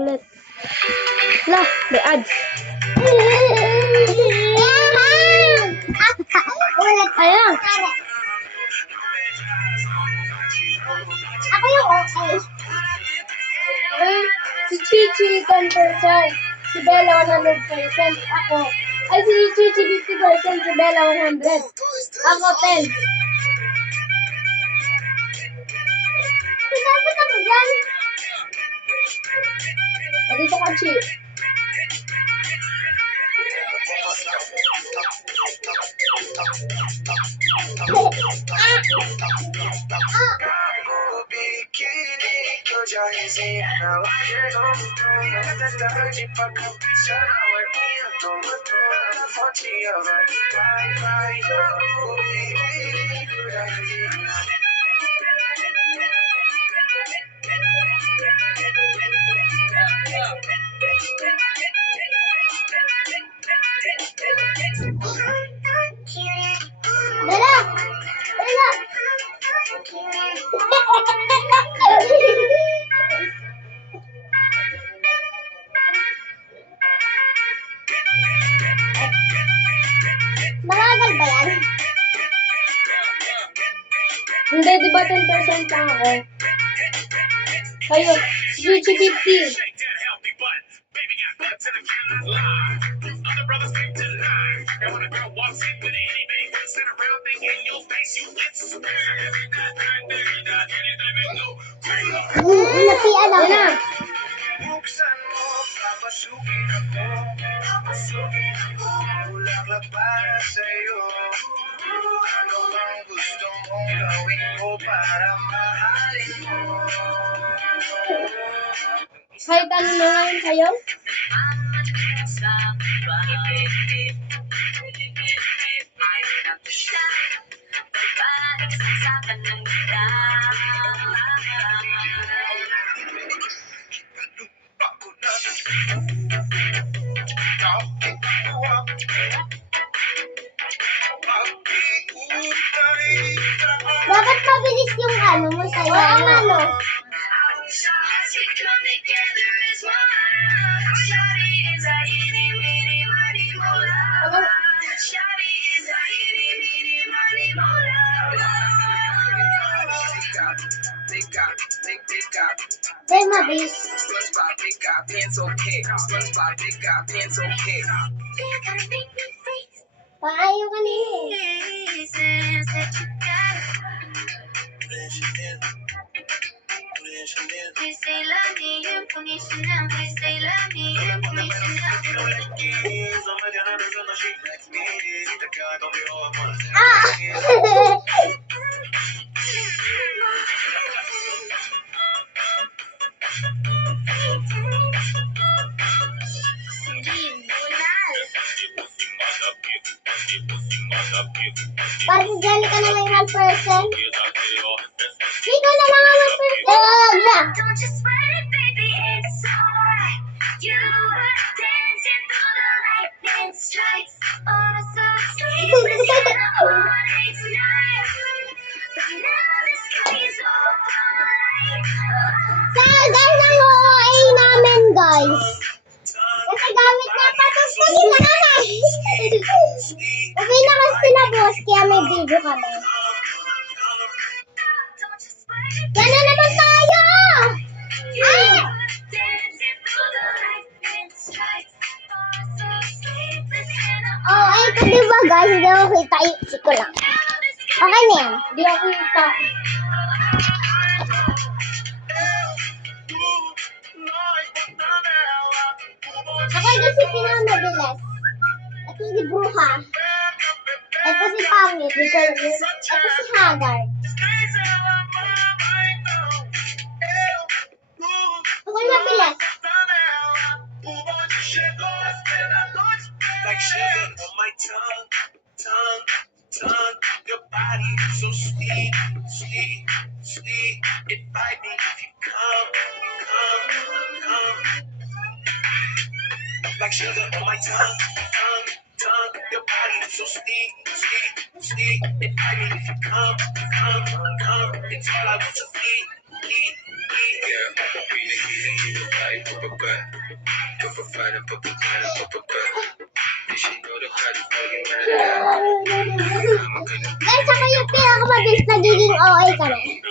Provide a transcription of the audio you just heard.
Ulit. La, may ads. Ulit. Ayan. Ako yung okay. Ay, si Chichi 10%. Si Bella 100%. Ako. Ay, si Chichi 50%. Si Bella 100. Ako 10. Dapat ako dyan. O, dito ka, Chi. Dala! Dala! Makagal ba yan? Hindi, di ba 10% lang ako? Kayo, si Chichi 50. Napian ako. Yan na. Buksan mo, papasukin ako. Bulaklak para sa'yo. Ano bang gusto mong gawin ko para mahalin mo? Kahit ano na lang sa'yo? Dapat mabilis yung ano mo sa'yo. Oo, ano? Ano? Dahil mabilis. Paayo ka na eh. Para si Jelly ka na may 1%. Ikaw na lang ang 1%. Huwag na. Sa guys, ang OA namin guys. Kasi gamit na patos na nila nanay. Okay na kasi sila boss, kaya may video kami. Yan na naman tayo! Ah! Oh, ay ito diba guys, hindi ako kita, isip ko lang. Okay na yan. Hindi ako kita. Ako ito si pinamabilis. Ito si Bruha. Ito si Pangit. Ito si Haggard. Ako yung mabilis. Like sugar on my tongue, your body so sweet, sweet, sweet. Invite me if you come. Like sugar on my tongue, your body so sweet, sweet, sweet. Invite me if you come. It's all I want to eat. Yeah, Guys, ako yung pinakamabilis nagiging OA kami.